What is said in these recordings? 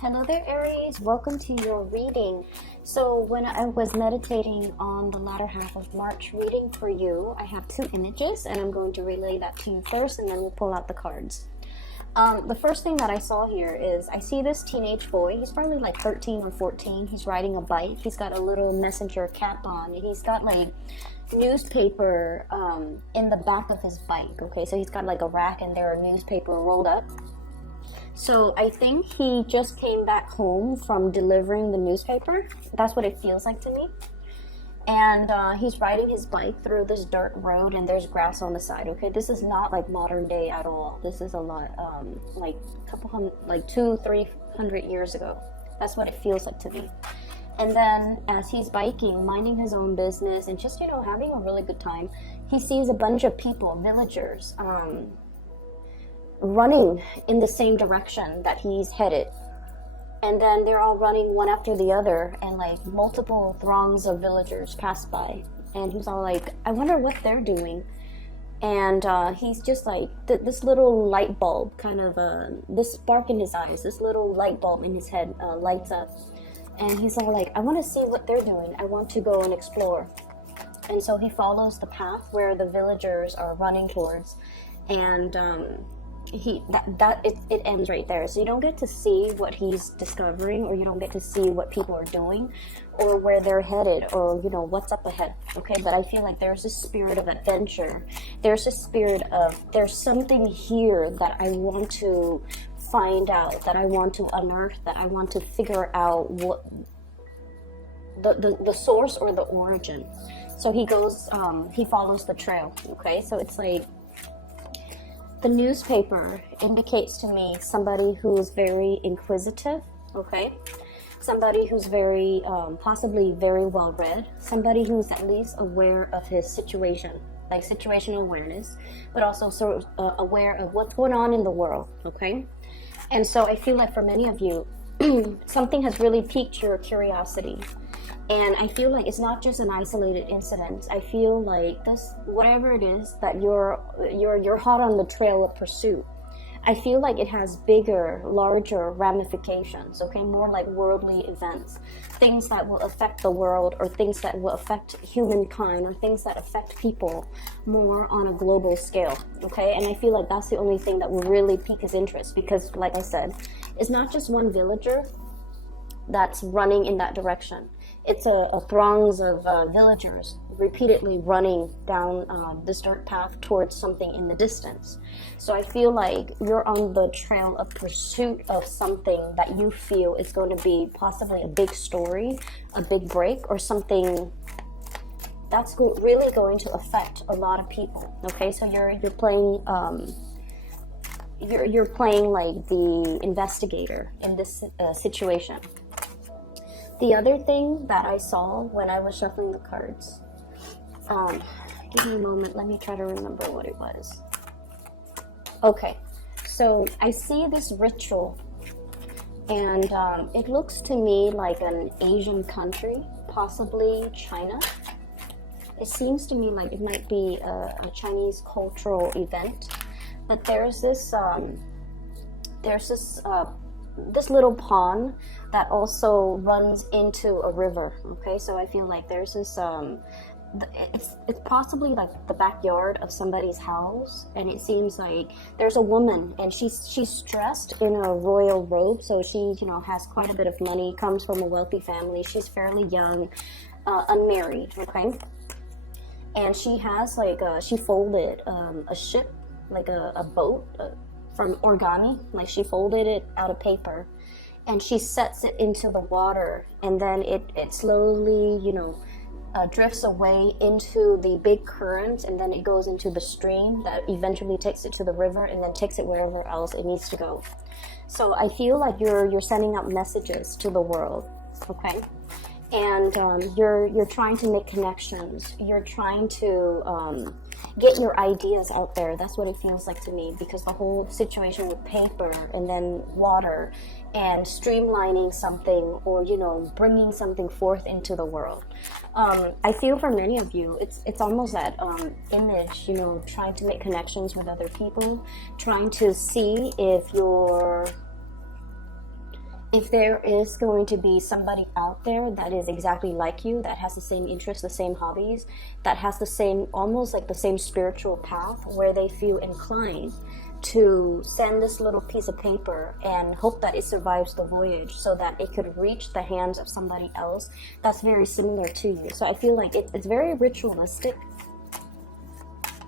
Hello there, Aries. Welcome to your reading. So when I was meditating on the latter half of March reading for you, I have two images and I'm going to relay that to you first and then we'll pull out the cards. The first thing that I saw here is I see this teenage boy. He's probably like 13 or 14. He's riding a bike. He's got a little messenger cap on and he's got like newspaper in the back of his bike. Okay, so he's got like a rack and there are newspaper rolled up. So I think he just came back home from delivering the newspaper. That's what it feels like to me. And he's riding his bike through this dirt road and there's grass on the side. Okay, this is not like modern day at all. This is a lot like a couple hundred, like 200-300 years ago. That's what it feels like to me. And then as he's biking, minding his own business and just, having a really good time, he sees a bunch of people, villagers, running in the same direction that he's headed. And then they're all running one after the other and like multiple throngs of villagers pass by. And he's all like, I wonder what they're doing. And he's just like, this little light bulb kind of, this spark in his eyes, this little light bulb in his head lights up. And he's all like, I want to see what they're doing. I want to go and explore. And so he follows the path where the villagers are running towards. And it ends right there. So you don't get to see what he's discovering, or you don't get to see what people are doing or where they're headed, or what's up ahead. Okay, but I feel like there's a spirit of adventure. There's a spirit of there's something here that I want to find out, that I want to unearth, that I want to figure out what the source or the origin. So he goes he follows the trail. Okay, so it's like the newspaper indicates to me somebody who is very inquisitive, okay? Somebody who's very, possibly very well read. Somebody who's at least aware of his situation, like situational awareness, but also sort of aware of what's going on in the world, okay? And so I feel like for many of you, something has really piqued your curiosity. And I feel like it's not just an isolated incident. I feel like this, whatever it is that you're hot on the trail of pursuit, I feel like it has bigger, larger ramifications, okay? More like worldly events, things that will affect the world, or things that will affect humankind, or things that affect people more on a global scale, okay? And I feel like that's the only thing that will really pique his interest, because like I said, it's not just one villager that's running in that direction. It's a throngs of villagers repeatedly running down this dirt path towards something in the distance. So I feel like you're on the trail of pursuit of something that you feel is going to be possibly a big story, a big break, or something that's really going to affect a lot of people. Okay, so you're playing you're playing like the investigator in this situation. The other thing that I saw when I was shuffling the cards, give me a moment, let me try to remember what it was. Okay, so I see this ritual, and it looks to me like an Asian country, possibly China. It seems to me like it might be a Chinese cultural event, but there's this little pond that also runs into a river. Okay, so I feel like there's this it's possibly like the backyard of somebody's house, and it seems like there's a woman and she's dressed in a royal robe, so she has quite a bit of money, comes from a wealthy family. She's fairly young, unmarried, okay, and she has like she folded a ship, like a boat, from origami. Like she folded it out of paper and she sets it into the water, and then it slowly drifts away into the big current, and then it goes into the stream that eventually takes it to the river and then takes it wherever else it needs to go. So I feel like you're sending out messages to the world, okay? And you're trying to make connections. You're trying to get your ideas out there. That's what it feels like to me, because the whole situation with paper and then water and streamlining something, or bringing something forth into the world. I feel for many of you, it's almost that image, trying to make connections with other people, trying to see if you're if there is going to be somebody out there that is exactly like you, that has the same interests, the same hobbies, that has the same, almost like the same spiritual path, where they feel inclined to send this little piece of paper and hope that it survives the voyage so that it could reach the hands of somebody else that's very similar to you. So I feel like it's very ritualistic.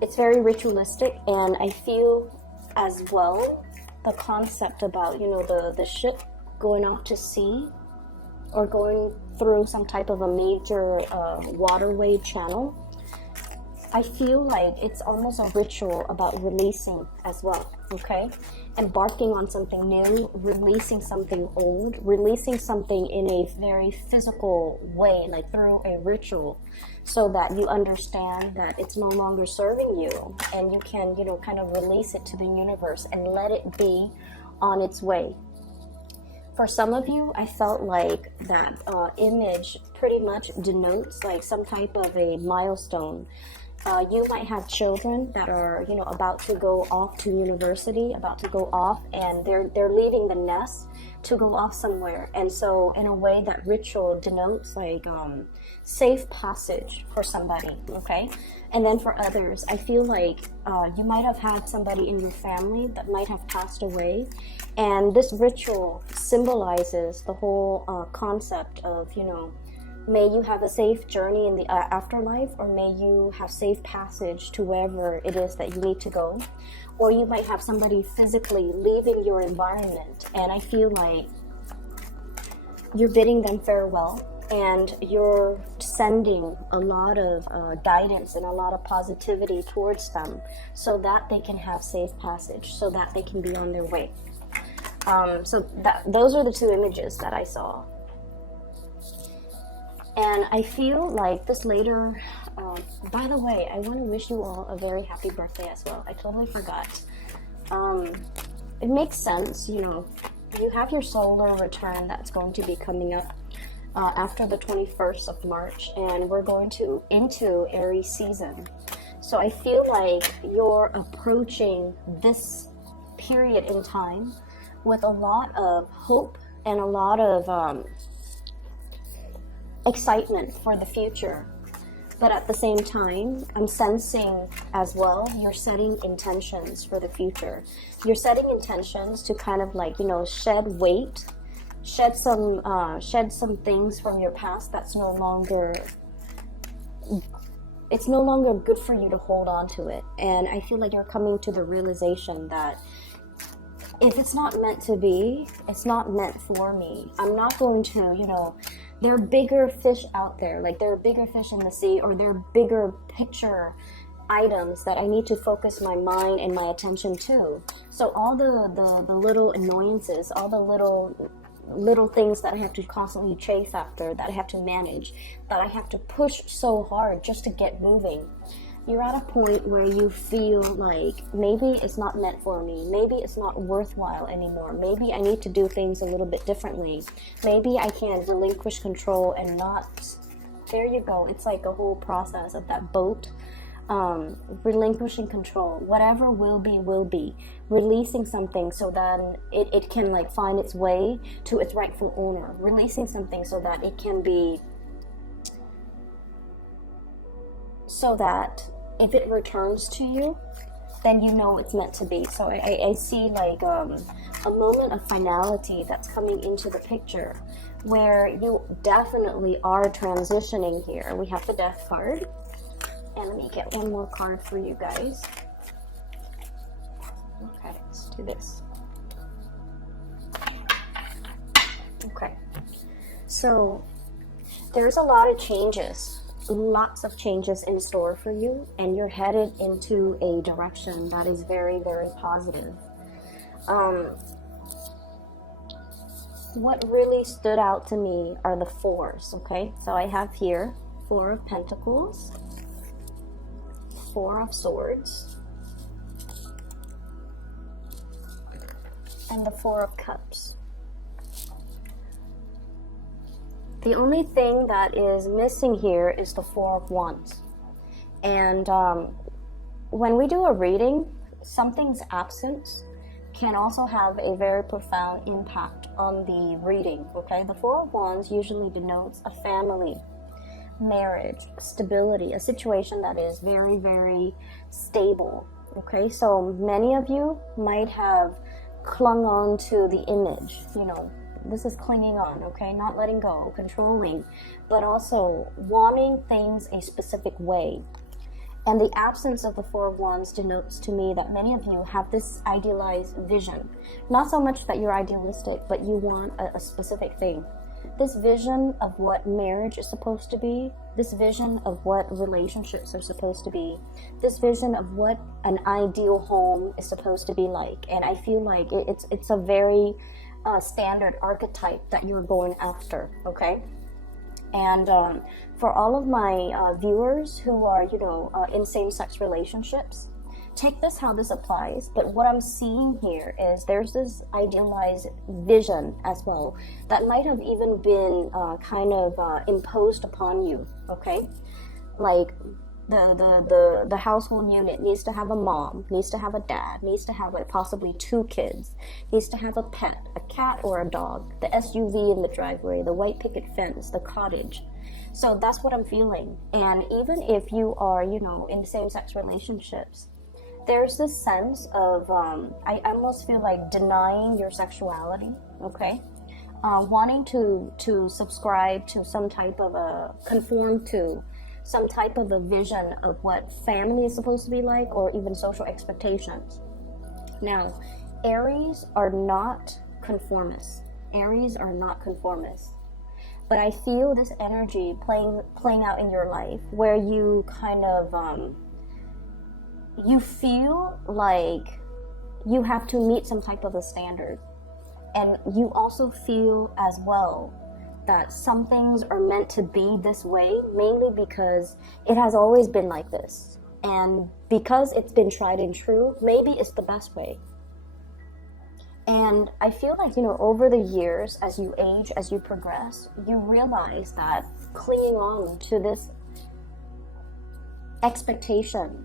It's very ritualistic, and I feel as well the concept about, you know, the ship going out to sea or going through some type of a major waterway channel. I feel like it's almost a ritual about releasing as well, okay? Embarking on something new, releasing something old, releasing something in a very physical way, like through a ritual, so that you understand that it's no longer serving you, and you can, you know, kind of release it to the universe and let it be on its way. For some of you, I felt like that image pretty much denotes like some type of a milestone. You might have children that are, you know, about to go off to university, about to go off, and they're leaving the nest to go off somewhere. And so in a way, that ritual denotes like safe passage for somebody, okay? And then for others, I feel like you might have had somebody in your family that might have passed away, and this ritual symbolizes the whole concept of, you know, may you have a safe journey in the afterlife, or may you have safe passage to wherever it is that you need to go. Or you might have somebody physically leaving your environment, and I feel like you're bidding them farewell, and you're sending a lot of guidance and a lot of positivity towards them so that they can have safe passage, so that they can be on their way. Those are the two images that I saw. And I feel like this later, by the way, I want to wish you all a very happy birthday as well. I totally forgot. It makes sense, you know, you have your solar return that's going to be coming up after the 21st of March, and we're going into Aries season. So I feel like you're approaching this period in time with a lot of hope and a lot of excitement for the future. But at the same time, I'm sensing as well, you're setting intentions for the future. You're setting intentions to kind of like, you know, shed weight, shed some things from your past that's no longer, it's no longer good for you to hold on to it. And I feel like you're coming to the realization that if it's not meant to be, it's not meant for me. I'm not going to, you know, there are bigger fish out there, like there are bigger fish in the sea, or there are bigger picture items that I need to focus my mind and my attention to. So all the little annoyances, all the little things that I have to constantly chase after, that I have to manage, that I have to push so hard just to get moving. You're at a point where you feel like maybe it's not meant for me. Maybe it's not worthwhile anymore. Maybe I need to do things a little bit differently. Maybe I can relinquish control and not. There you go. It's like a whole process of that boat. Relinquishing control. Whatever will be, will be. Releasing something so that it can like find its way to its rightful owner. Releasing something so that it can be, so that if it returns to you, then you know it's meant to be. So I see like a moment of finality that's coming into the picture, where you definitely are transitioning here. We have the Death card, and let me get one more card for you guys. Okay, let's do this. Okay, so there's a lot of changes. Lots of changes in store for you, and you're headed into a direction that is very, very positive. What really stood out to me are the fours, okay? So I have here 4 of Pentacles, 4 of Swords, and the 4 of Cups. The only thing that is missing here is the 4 of Wands. And when we do a reading, something's absent can also have a very profound impact on the reading, okay? The Four of Wands usually denotes a family, marriage, stability, a situation that is very, very stable, okay? So many of you might have clung on to the image, you know, this is clinging on, okay? Not letting go, controlling, but also wanting things a specific way. And the absence of the Four of Wands denotes to me that many of you have this idealized vision. Not so much that you're idealistic, but you want a specific thing. This vision of what marriage is supposed to be, this vision of what relationships are supposed to be, this vision of what an ideal home is supposed to be like. And I feel like it's a very standard archetype that you're going after, okay? And for all of my viewers who are, you know, in same-sex relationships, take this how this applies. But what I'm seeing here is there's this idealized vision as well that might have even been kind of imposed upon you, okay? Like the household unit needs to have a mom, needs to have a dad, needs to have like possibly 2 kids, needs to have a pet, a cat or a dog, the SUV in the driveway, the white picket fence, the cottage. So that's what I'm feeling. And even if you are, you know, in same-sex relationships, there's this sense of, I almost feel like denying your sexuality, okay? Wanting to subscribe to some type of conform to some type of a vision of what family is supposed to be like, or even social expectations. Now, Aries are not conformists. Aries are not conformists. But I feel this energy playing out in your life where you kind of, you feel like you have to meet some type of a standard. And you also feel as well that some things are meant to be this way, mainly because it has always been like this. And because it's been tried and true, maybe it's the best way. And I feel like, you know, over the years, as you age, as you progress, you realize that clinging on to this expectation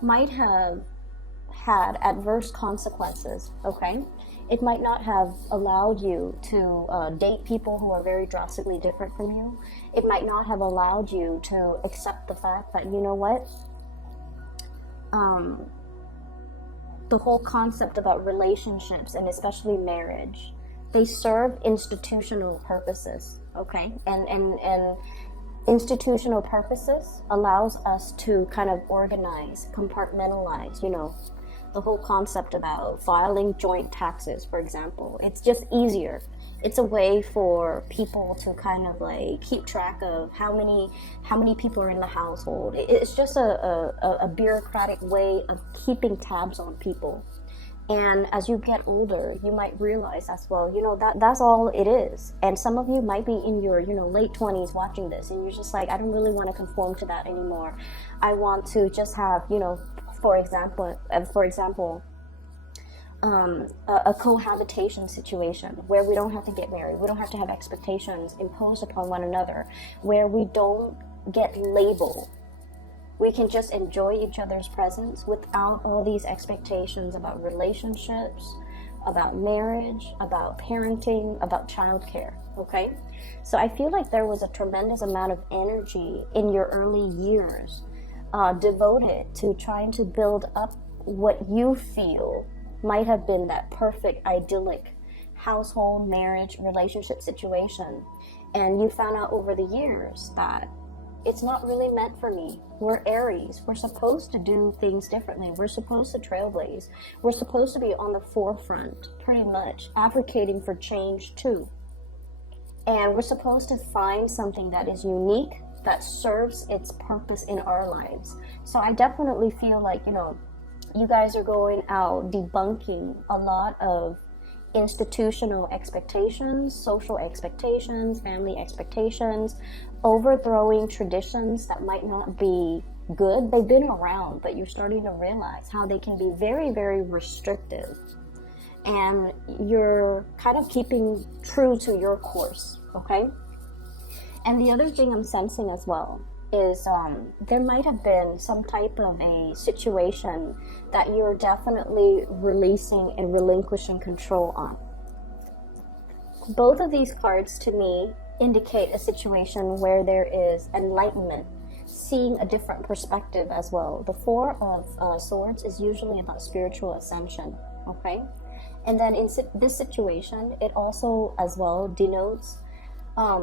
might have had adverse consequences, okay? It might not have allowed you to date people who are very drastically different from you. It might not have allowed you to accept the fact that, you know what, the whole concept about relationships, and especially marriage, they serve institutional purposes, okay? And institutional purposes allows us to kind of organize, compartmentalize, you know, the whole concept about filing joint taxes, for example. It's just easier. It's a way for people to kind of like keep track of how many people are in the household. It's just a bureaucratic way of keeping tabs on people. And as you get older, you might realize as well, you know, that's all it is. And some of you might be in your, you know, late 20s watching this, and you're just like, I don't really want to conform to that anymore. I want to just have, you know, for example, a cohabitation situation where we don't have to get married, we don't have to have expectations imposed upon one another, where we don't get labeled. We can just enjoy each other's presence without all these expectations about relationships, about marriage, about parenting, about childcare, okay? So I feel like there was a tremendous amount of energy in your early years devoted to trying to build up what you feel might have been that perfect, idyllic household, marriage, relationship situation. And you found out over the years that it's not really meant for me. We're Aries. We're supposed to do things differently. We're supposed to trailblaze. We're supposed to be on the forefront, pretty much, advocating for change too. And we're supposed to find something that is unique, that serves its purpose in our lives. So I definitely feel like, you know, you guys are going out debunking a lot of institutional expectations, social expectations, family expectations, overthrowing traditions that might not be good. They've been around, but you're starting to realize how they can be very, very restrictive. And you're kind of keeping true to your course, okay? And the other thing I'm sensing as well is there might have been some type of a situation that you're definitely releasing and relinquishing control on. Both of these cards to me indicate a situation where there is enlightenment, seeing a different perspective as well. The Four of Swords is usually about spiritual ascension, okay? And then in this situation, it also as well denotes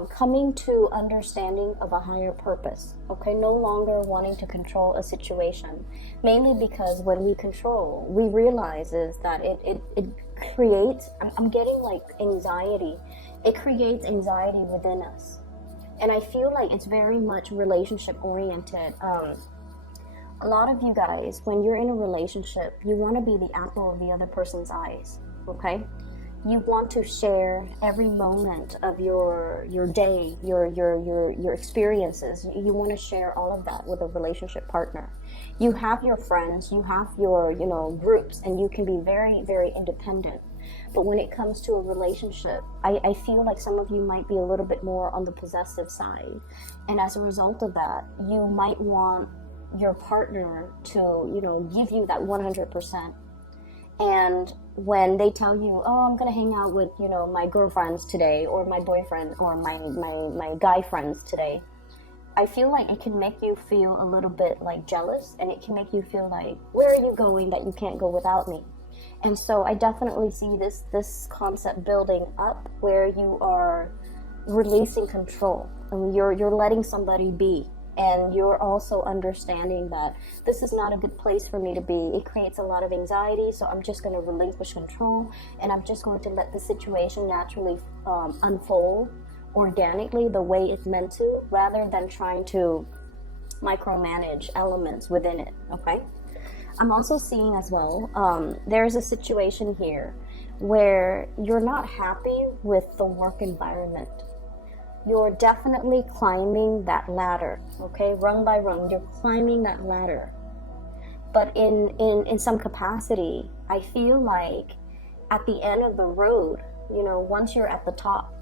coming to understanding of a higher purpose, okay? No longer wanting to control a situation, mainly because when we control, we realize is that it creates, I'm getting like anxiety. It creates anxiety within us. And I feel like it's very much relationship oriented. A lot of you guys, when you're in a relationship, you want to be the apple of the other person's eyes, okay? You want to share every moment of your day, your experiences. You want to share all of that with a relationship partner. You have your friends, you have your, groups, and you can be very, very independent. But when it comes to a relationship, I feel like some of you might be a little bit more on the possessive side. And as a result of that, you might want your partner to, give you that 100%. And when they tell you, oh, I'm going to hang out with, my girlfriends today, or my boyfriend, or my guy friends today, I feel like it can make you feel a little bit like jealous, and it can make you feel like, where are you going that you can't go without me? And so I definitely see this concept building up where you are releasing control, and you're letting somebody be. And you're also understanding that this is not a good place for me to be. It creates a lot of anxiety, so I'm just going to relinquish control, and I'm just going to let the situation naturally unfold organically the way it's meant to, rather than trying to micromanage elements within it, okay? I'm also seeing as well, there's a situation here where you're not happy with the work environment. You're definitely climbing that ladder, okay? Rung by rung, you're climbing that ladder. But in some capacity, I feel like at the end of the road, once you're at the top,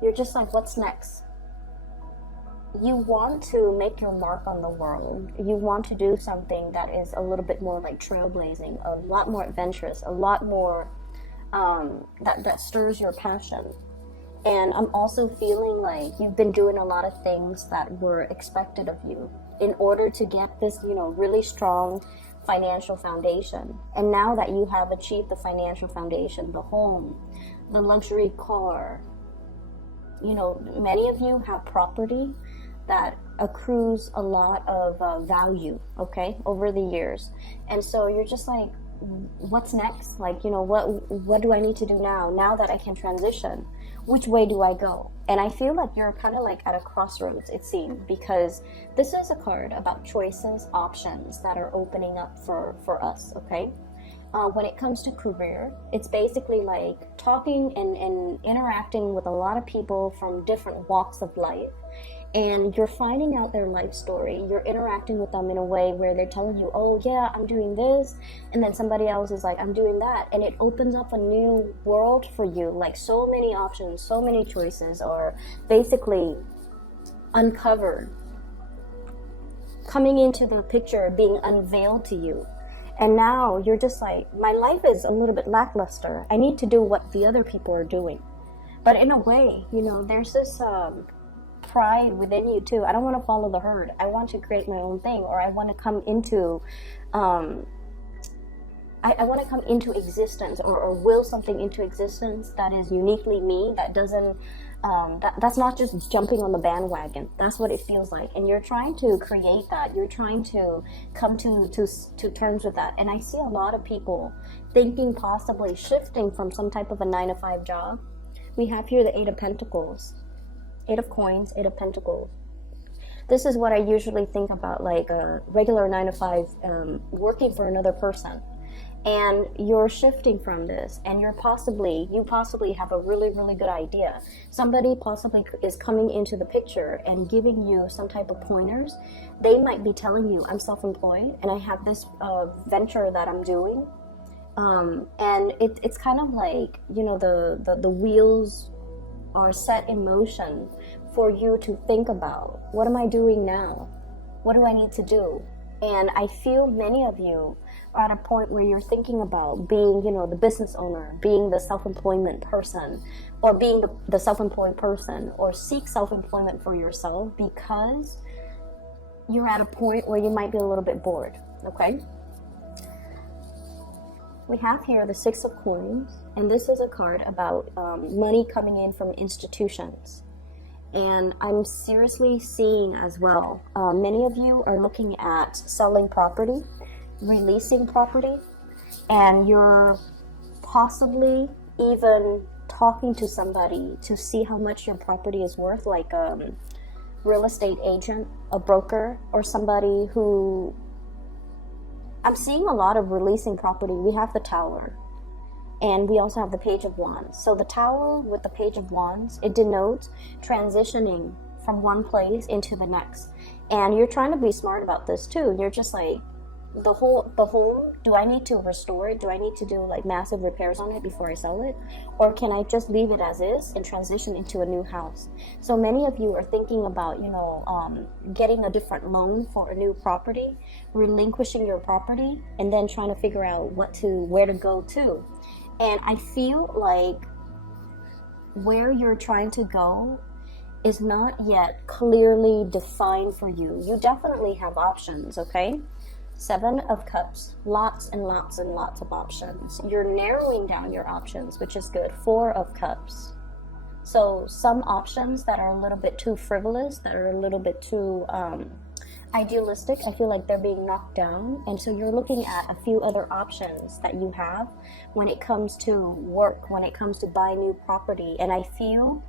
you're just like, what's next? You want to make your mark on the world. You want to do something that is a little bit more like trailblazing, a lot more adventurous, a lot more that stirs your passion. And I'm also feeling like you've been doing a lot of things that were expected of you in order to get this, really strong financial foundation. And now that you have achieved the financial foundation, the home, the luxury car, many of you have property that accrues a lot of value, okay, over the years. And so you're just like, what's next? Like, what do I need to do now that I can transition? Which way do I go? And I feel like you're kind of like at a crossroads, it seems, because this is a card about choices, options that are opening up for us, okay? When it comes to career, it's basically like talking and interacting with a lot of people from different walks of life. And you're finding out their life story. You're interacting with them in a way where they're telling you, oh yeah, I'm doing this. And then somebody else is like, I'm doing that. And it opens up a new world for you. Like so many options, so many choices are basically uncovered, coming into the picture, being unveiled to you. And now you're just like, my life is a little bit lackluster. I need to do what the other people are doing. But in a way, there's this pride within you too. I don't want to follow the herd. I want to create my own thing, or I want to come into I want to come into existence, or will something into existence that is uniquely me, that doesn't that's not just jumping on the bandwagon. That's what it feels like. And you're trying to create that. You're trying to come to terms with that. And I see a lot of people thinking possibly shifting from some type of a 9-to-5 job. We have here the 8 of Pentacles, 8 of Coins, 8 of Pentacles. This is what I usually think about, like a regular 9-to-5 working for another person. And you're shifting from this, and you possibly have a really, really good idea. Somebody possibly is coming into the picture and giving you some type of pointers. They might be telling you, I'm self-employed and I have this venture that I'm doing. And it's kind of like, the wheels are set in motion for you to think about, what am I doing now? What do I need to do? And I feel many of you are at a point where you're thinking about being, the business owner, being the self-employment person, or being the self-employed person, or seek self-employment for yourself because you're at a point where you might be a little bit bored, okay? We have here the Six of Coins, and this is a card about money coming in from institutions. And I'm seriously seeing as well, many of you are looking at selling property, releasing property, and you're possibly even talking to somebody to see how much your property is worth, like a real estate agent, a broker, or somebody who... I'm seeing a lot of releasing property. We have the Tower, and we also have the Page of Wands. So the Tower with the Page of Wands, it denotes transitioning from one place into the next. And you're trying to be smart about this too. You're just like, the home, do I need to restore it? Do I need to do like massive repairs on it before I sell it? Or can I just leave it as is and transition into a new house? So many of you are thinking about, getting a different loan for a new property, relinquishing your property, and then trying to figure out where to go to. And I feel like where you're trying to go is not yet clearly defined for you. You definitely have options, okay? Seven of Cups, lots and lots and lots of options. You're narrowing down your options, which is good. Four of Cups. So some options that are a little bit too frivolous, that are a little bit too idealistic, I feel like they're being knocked down. And so you're looking at a few other options that you have when it comes to work, when it comes to buying new property. And I feel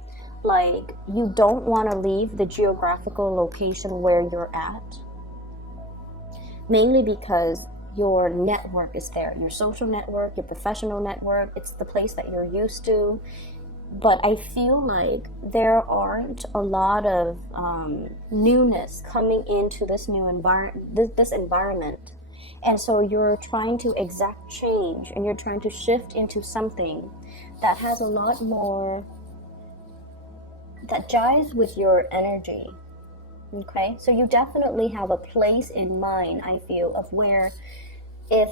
like you don't want to leave the geographical location where you're at, mainly because your network is there, your social network, your professional network. It's the place that you're used to. But I feel like there aren't a lot of newness coming into this new this environment. And so you're trying to exact change, and you're trying to shift into something that has a lot more, that jives with your energy. Okay, so you definitely have a place in mind, I feel, of where if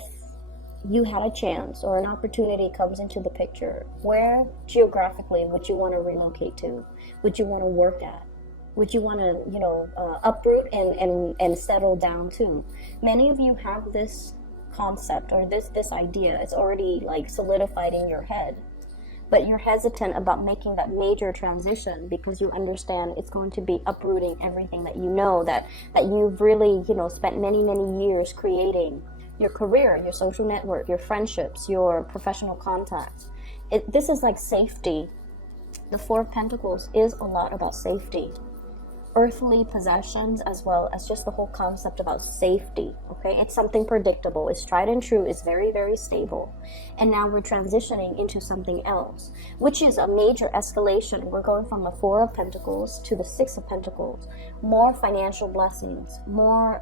you had a chance or an opportunity comes into the picture, where geographically would you want to relocate to? Would you want to work at? Would you want to, uproot and settle down to? Many of you have this concept or this idea. It's already like solidified in your head. But you're hesitant about making that major transition because you understand it's going to be uprooting everything that you know, that you've really, spent many, many years creating. Your career, your social network, your friendships, your professional contacts. This is like safety. The Four of Pentacles is a lot about safety. Earthly possessions, as well as just the whole concept about safety. Okay, it's something predictable, it's tried and true, it's very, very stable. And now we're transitioning into something else, which is a major escalation. We're going from the Four of Pentacles to the Six of Pentacles. More financial blessings, more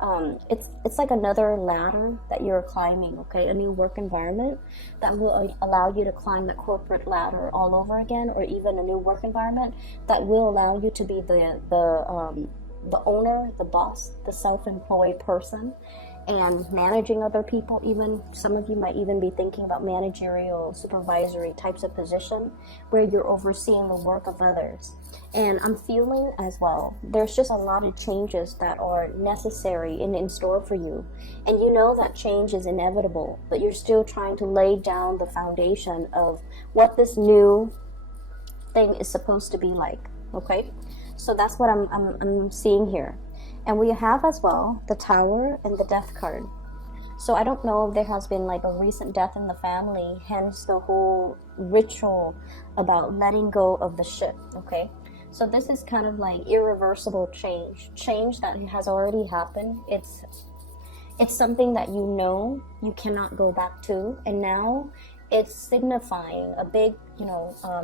it's like another ladder that you're climbing. Okay, a new work environment that will allow you to climb the corporate ladder all over again, or even a new work environment that will allow you to be the owner, the boss, the self-employed person, and managing other people. Even some of you might even be thinking about managerial, supervisory types of position where you're overseeing the work of others. And I'm feeling as well, there's just a lot of changes that are necessary and in store for you. And you know that change is inevitable, but you're still trying to lay down the foundation of what this new thing is supposed to be like. Okay? So that's what I'm seeing here. And we have as well the Tower and the Death card. So I don't know if there has been like a recent death in the family, hence the whole ritual about letting go of the ship, okay? So this is kind of like irreversible change that has already happened. It's something that you know you cannot go back to, and now It's signifying a big,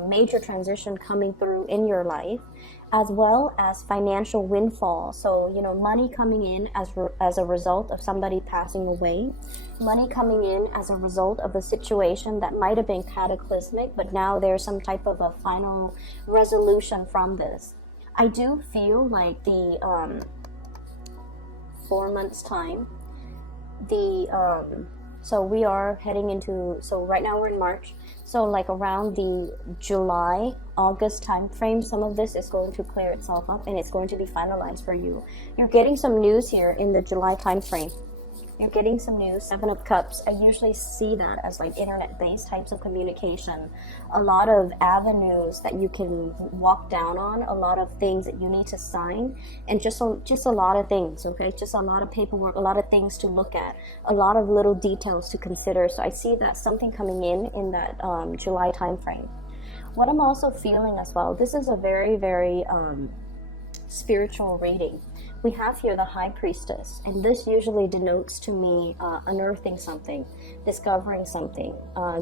major transition coming through in your life, as well as financial windfall. So, money coming in as a result of somebody passing away, money coming in as a result of a situation that might have been cataclysmic, but now there's some type of a final resolution from this. I do feel like the 4 months time, so we are heading into, so right now we're in March, so like around the July, August time frame, some of this is going to clear itself up and it's going to be finalized for you. You're getting some news here in the July time frame. You're getting some news. 7 of Cups. I usually see that as like internet-based types of communication. A lot of avenues that you can walk down on. A lot of things that you need to sign, and just a lot of things. Okay, just a lot of paperwork. A lot of things to look at. A lot of little details to consider. So I see that something coming in that July time frame. What I'm also feeling as well. This is a very, very spiritual reading. We have here the High Priestess, and this usually denotes to me unearthing something, discovering something,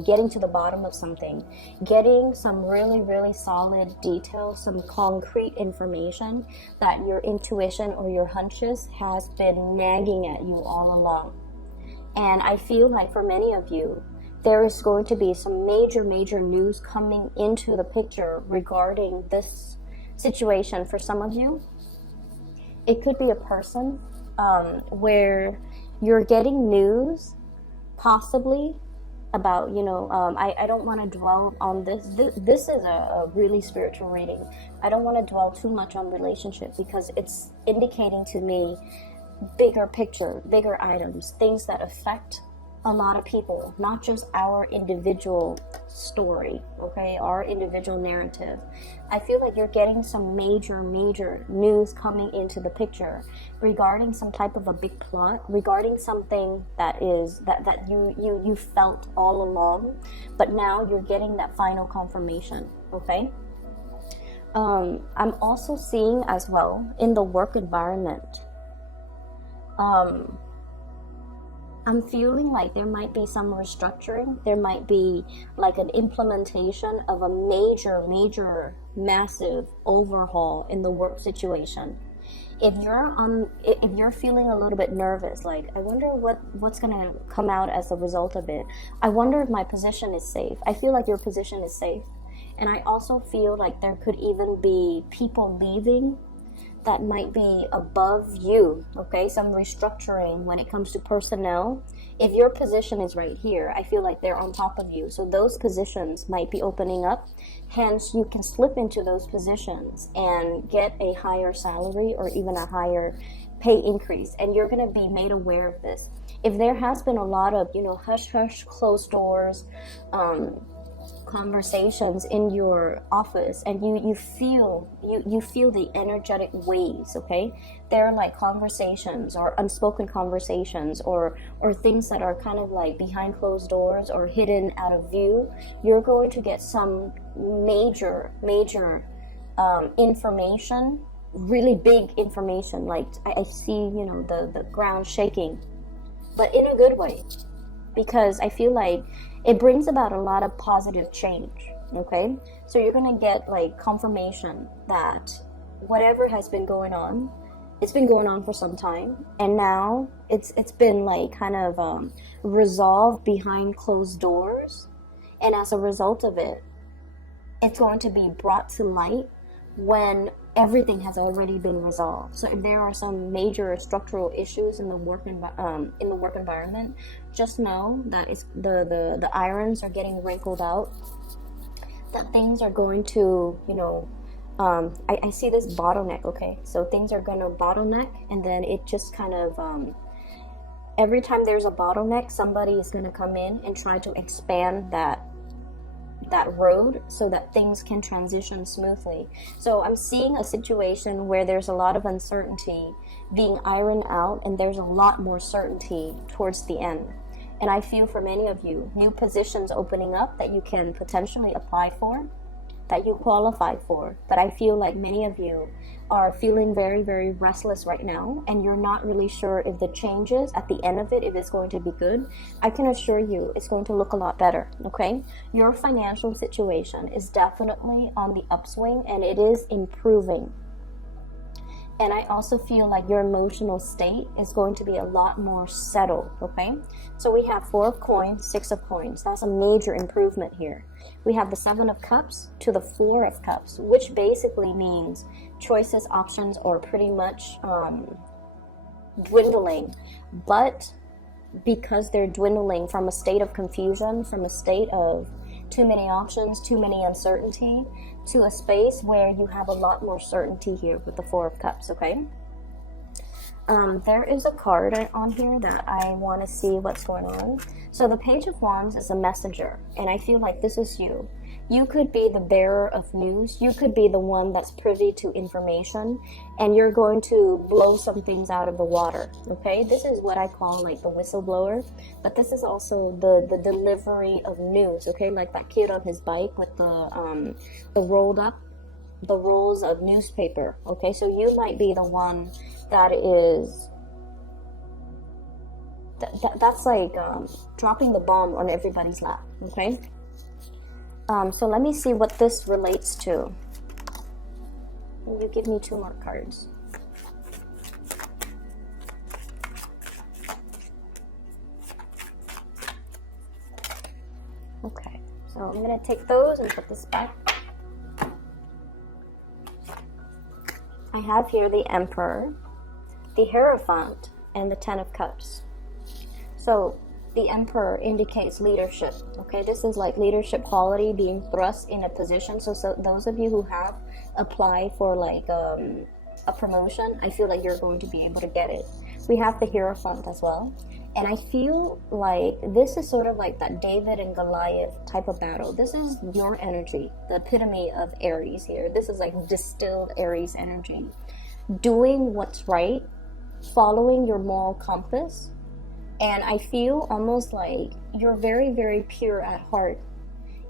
getting to the bottom of something, getting some really, really solid details, some concrete information that your intuition or your hunches has been nagging at you all along. And I feel like for many of you, there is going to be some major, major news coming into the picture regarding this situation. For some of you, it could be a person where you're getting news possibly about, I don't want to dwell on this. This is a really spiritual reading. I don't want to dwell too much on relationship because it's indicating to me bigger picture, bigger items, things that affect a lot of people, not just our individual story, okay, our individual narrative. I feel like you're getting some major, major news coming into the picture regarding some type of a big plot, regarding something that you felt all along, but now you're getting that final confirmation, okay? I'm also seeing as well in the work environment, I'm feeling like there might be some restructuring. There might be like an implementation of a major, major, massive overhaul in the work situation. If you're feeling a little bit nervous, like I wonder what's gonna come out as a result of it. I wonder if my position is safe. I feel like your position is safe, and I also feel like there could even be people leaving that might be above you, okay? Some restructuring when it comes to personnel. If your position is right here, I feel like they're on top of you. So those positions might be opening up. Hence, you can slip into those positions and get a higher salary or even a higher pay increase. And you're going to be made aware of this. If there has been a lot of, hush-hush, closed doors, conversations in your office, and you feel the energetic waves, okay? They're like conversations or unspoken conversations or things that are kind of like behind closed doors or hidden out of view. You're going to get some major information, really big information. Like I see, the ground shaking, but in a good way, because I feel like it brings about a lot of positive change, okay? So you're going to get like confirmation that whatever has been going on, it's been going on for some time, and now it's been like kind of resolved behind closed doors, and as a result of it, it's going to be brought to light when everything has already been resolved. So if there are some major structural issues in the work environment, just know that it's the irons are getting wrinkled out, that things are going to, I see this bottleneck, okay? So things are going to bottleneck, and then it just kind of, every time there's a bottleneck, somebody is going to come in and try to expand that road so that things can transition smoothly. So I'm seeing a situation where there's a lot of uncertainty being ironed out, and there's a lot more certainty towards the end. And I feel for many of you, new positions opening up that you can potentially apply for, that you qualify for. But I feel like many of you are feeling very, very restless right now, and you're not really sure if the changes at the end of it, if it's going to be good. I can assure you it's going to look a lot better, okay? Your financial situation is definitely on the upswing, and it is improving. And I also feel like your emotional state is going to be a lot more settled, okay? So we have 4 of coins, 6 of coins. That's a major improvement here. We have the 7 of cups to the 4 of cups, which basically means choices, options, are pretty much dwindling. But because they're dwindling from a state of confusion, from a state of too many options, too many uncertainty, to a space where you have a lot more certainty here with the 4 of cups, okay? There is a card on here that I want to see what's going on. So the Page of Wands is a messenger, and I feel like this is you. You could be the bearer of news. You could be the one that's privy to information, and you're going to blow some things out of the water, okay? This is what I call like the whistleblower, but this is also the delivery of news, okay? Like that kid on his bike with the rolls of newspaper, okay? So you might be the one that is that's like dropping the bomb on everybody's lap, okay? So let me see what this relates to. You give me 2 more cards. Okay, so I'm gonna take those and put this back. I have here the Emperor, the Hierophant, and the 10 of Cups. So the Emperor indicates leadership, okay? This is like leadership quality being thrust in a position. So those of you who have applied for like a promotion, I feel like you're going to be able to get it. We have the Hierophant as well. And I feel like this is sort of like that David and Goliath type of battle. This is your energy, the epitome of Aries here. This is like distilled Aries energy. Doing what's right, following your moral compass. And I feel almost like you're very, very pure at heart.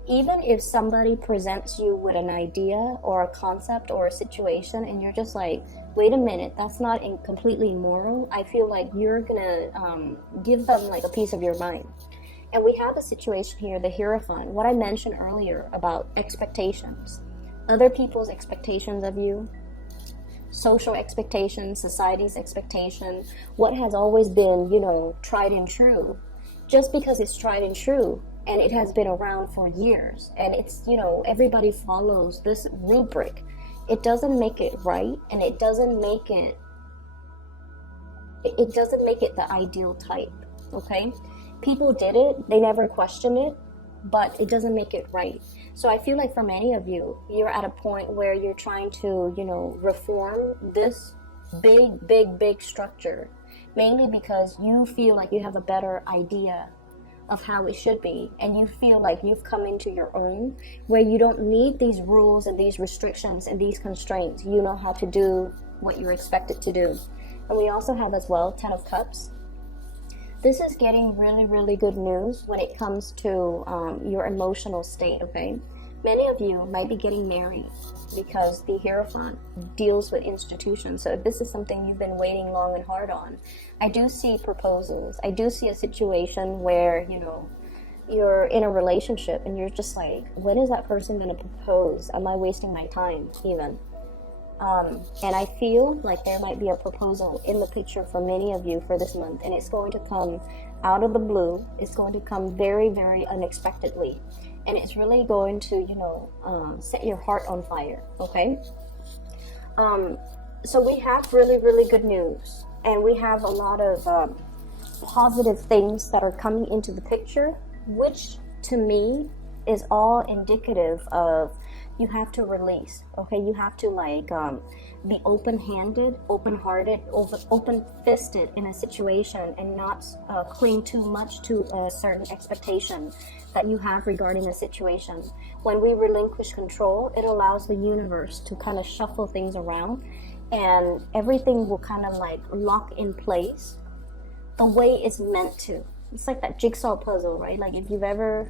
Even if somebody presents you with an idea or a concept or a situation and you're just like, wait a minute, that's not completely immoral, I feel like you're gonna give them like a piece of your mind. And we have a situation here, the Hierophant, what I mentioned earlier about expectations. Other people's expectations of you, social expectations, society's expectation, what has always been, tried and true. Just because it's tried and true and it has been around for years and it's, everybody follows this rubric, it doesn't make it right, and it doesn't make it the ideal type, okay? People did it, they never questioned it, but it doesn't make it right. So I feel like for many of you, you're at a point where you're trying to, reform this big structure, mainly because you feel like you have a better idea of how it should be, and you feel like you've come into your own, where you don't need these rules and these restrictions and these constraints. You know how to do what you're expected to do. And we also have as well 10 of Cups. This is getting really, really good news when it comes to your emotional state, okay? Many of you might be getting married because the Hierophant deals with institutions. So if this is something you've been waiting long and hard on, I do see proposals. I do see a situation where, you're in a relationship and you're just like, when is that person going to propose? Am I wasting my time even? And I feel like there might be a proposal in the picture for many of you for this month, and it's going to come out of the blue. It's going to come very, very unexpectedly, and it's really going to, set your heart on fire, okay? So we have really, really good news, and we have a lot of positive things that are coming into the picture, which to me is all indicative of you have to release, okay? You have to be open-handed, open-hearted, open-fisted in a situation, and not cling too much to a certain expectation that you have regarding a situation. When we relinquish control, it allows the universe to kind of shuffle things around, and everything will kind of lock in place the way it's meant to. It's like that jigsaw puzzle, right? Like if you've ever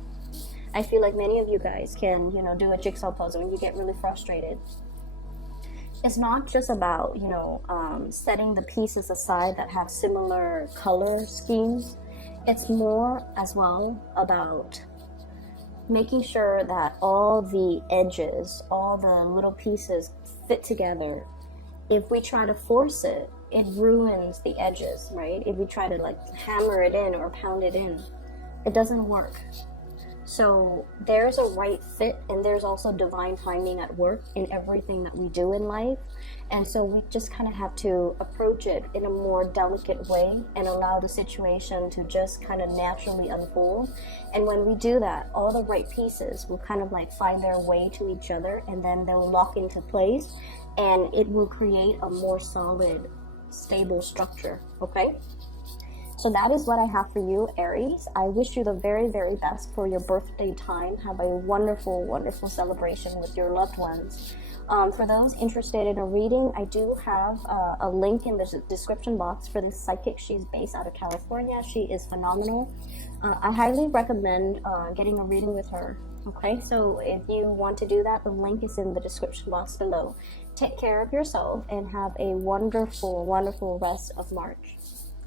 I feel like many of you guys can, you know, do a jigsaw puzzle when you get really frustrated. It's not just about, you know, setting the pieces aside that have similar color schemes. It's more as well about making sure that all the edges, all the little pieces fit together. If we try to force it, it ruins the edges, right? If we try to like hammer it in or pound it in, it doesn't work. So there's a right fit, and there's also divine timing at work in everything that we do in life. And so we just kind of have to approach it in a more delicate way and allow the situation to just kind of naturally unfold. And when we do that, all the right pieces will kind of like find their way to each other, and then they'll lock into place, and it will create a more solid, stable structure, okay? So that is what I have for you, Aries. I wish you the very, very best for your birthday time. Have a wonderful, wonderful celebration with your loved ones. For those interested in a reading, I do have a link in the description box for this psychic. She's based out of California. She is phenomenal. I highly recommend getting a reading with her. Okay, so if you want to do that, the link is in the description box below. Take care of yourself and have a wonderful, wonderful rest of March.